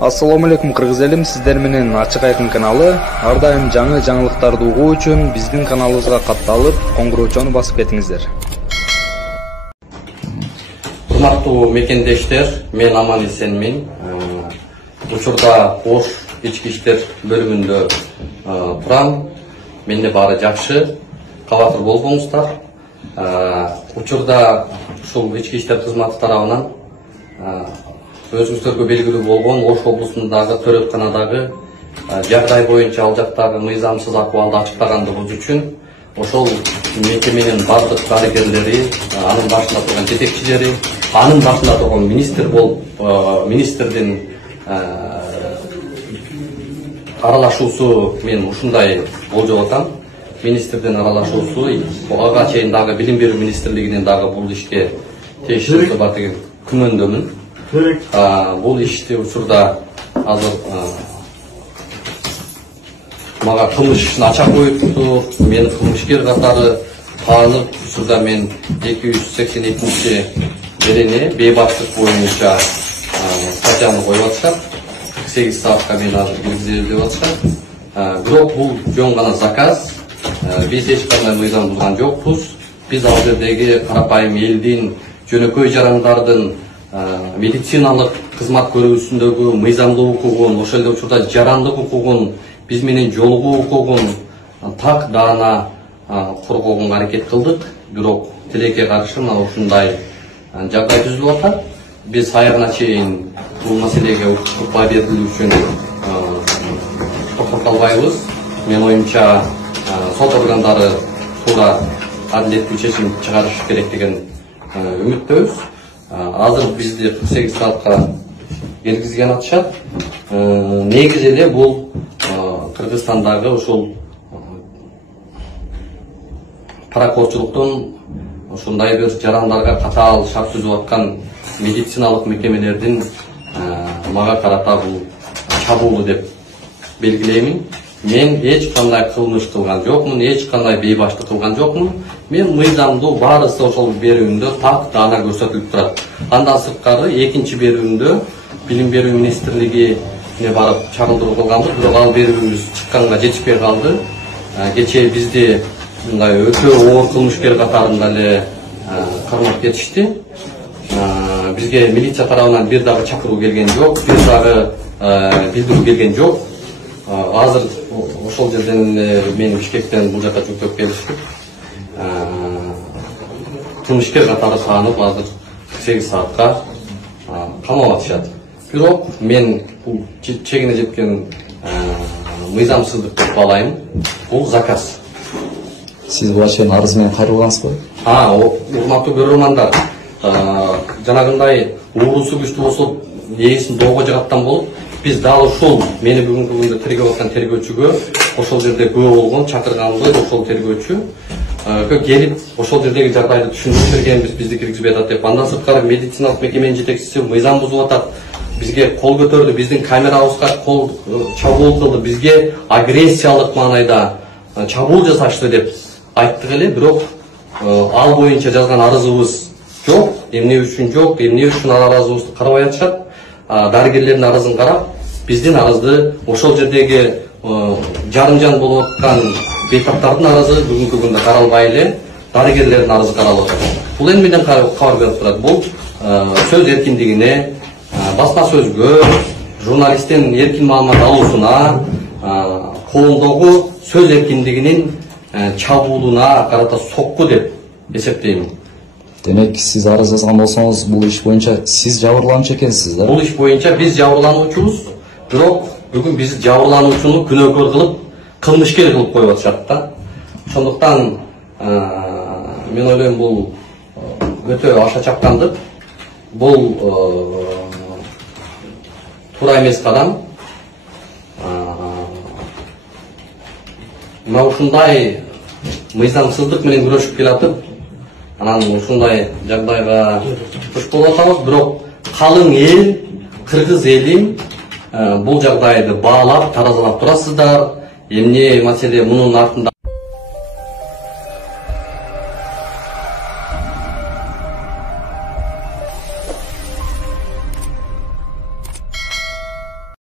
Ассаламу алейкум кыргыз элим, сиздер менен Ачык Айкын каналы. Ар дайым жаңы жаңылыктарды угуу үчүн биздин каналыбызга катталып, коңгуроочону басып кетиңиздер. Урматтуу мекендештер, мен аман эсенмин. Учурда Ош ички иштер бөлүмүндө турам. Менде баары жакшы. Кабатыр болбоңуздар. Учурда ушул ички иштер кызматы тарабынан өзүңүздөргө белгилүү болгон Ош облусундагы төрөтканадагы жагдай боюнча ал жактагы мыйзамсыз акыбалды ачыктагандыгыбыз үчүн ошол мекеменин бардык дарыгерлери, анын башында турган жетекчилери, анын башында турган министр болуп, министрдин аралашуусу мен ушундай болжоп атам. Министрдин аралашуусу ага чейин дагы билим берүү министрлигинен дагы бул ишке тийиштүү бар деген күмөндөмүн. Бул ишти учурда азыр мага кылмыш ишин ача коюпту, мени кылмышкер катары таанып, учурда мен 282 берене бейбаштык боюнча статьяны коюп атышат. 48 саатка мени азыр киргизели деп атышат. Бирок бул жөн гана заказ. Биз эч кандай мыйзам бузган жокпуз. Биз ал жердеги карапайым элдин, жөнөкөй жарандардын медициналык кызмат көрүүсүндөгү мыйзамдуу укугун, ошол эле учурда жарандык укугун, биз менен жолугуу укугун так даана коргоого аракет кылдык. Бирок тилекке каршы мына ушундай жагдай түзүлүп атат. Биз аягына чейин бул маселеге укуктук баа берилүү үчүн токтоп калбайбыз. Менин оюмча сот органдары туура адилеттүү чечим чыгарышы керек деген үмүттөбүз. Азыр бизди 48 саатка киргизген атышат. Негизи эле бул Кыргызстандагы ушул паракорчулуктун ушундай бир жарандарга катаал шарт түзүп аткан медициналык мекемелердин мага карата бул чабуулу деп белгилеймин. Мен эч кандай кылмыш кылган жокмун, эч кандай бейбаштык кылган жокмун. Мен мыйзамдуу баарысы ошол берүүмдө так даана көрсөтүлүп турат. Андан сырткары экинчи берүүмдө билим берүү министрлигине барып чагылдыруу кылганбыз, бирок ал берүүбүз чыкканга жетишпей калды. Кечээ бизди мындай өтө оор кылмышкер катарында эле кармап кетишти. Бизге милиция тарабынан бир дагы чакыруу келген жок, бир дагы билдирүү келген жок. Азыр ошол жерден мен Бишкектен бул жака жүктөп келиштик. Кылмышкер катары таанып азыр 8 саатка камап атышат. Бирок мен бул чегине жеткен мыйзамсыздык деп баалайм. Бул заказ. Сиз буга чейин арыз менен кайрылгансызбы? Урматтуу көрөрмандар, жанагындай уурусу күчтүү болсо, ээсин доого жагаттан болуп, биз дал ушул мени бүгүнкү күндө тергеп аткан тергөөчүгө ошол жерде күбө болгон чакырганбыз. Ошол тергөөчү келип ошол жердеги жагдайды түшүндүрүп бергенбиз, бизди киргизбей атат деп. Андан сырткары медициналык мекеменин жетекчиси мыйзам бузуп атат, бизге кол көтөрдү, биздин камерабызга кол чабуул кылды, бизге агрессиялык маанайда чабуул жасашты деп айттык эле. Бирок ал боюнча жазган арызыбыз жок. Эмне үчүн жок, эмне үчүн ал арызыбызды карабай атышат? Дарыгерлердин арызын карап, биздин арызды ошол жердеги жарым-жан болуп аткан бейтаптардын арызы бүгүнкү күндө каралбай эле дарыгерлердин арызы каралып атат. Бул эмне менен кабар берип турат? Бул сөз эркиндигине, басма сөзгө, журналисттин эркин маалымат алуусуна, коомдогу сөз эркиндигинин чабуулуна карата сокку деп эсептейм. Демек, сиз арыз жазган болсоңуз, бул иш боюнча сиз жабырлануучу экенсиз да? Бул иш боюнча биз жабырлануучубуз, бирок бүгүн биз жабырлануучуну күнөөкөр кылып, кылмышкер кылып коюп атышат да. Ошондуктан мен ойлойм, бул өтө аша чапкандык. Бул туура эмес кадам. Мына ушундай мыйзамсыздык менен күрөшүп келатып, анан ушундай жагдайга туш болуп атабыз. Бирок калың эл, кыргыз эли бул жагдайды баалап, таразалап турасыздар. Эмне маселе, мунун артында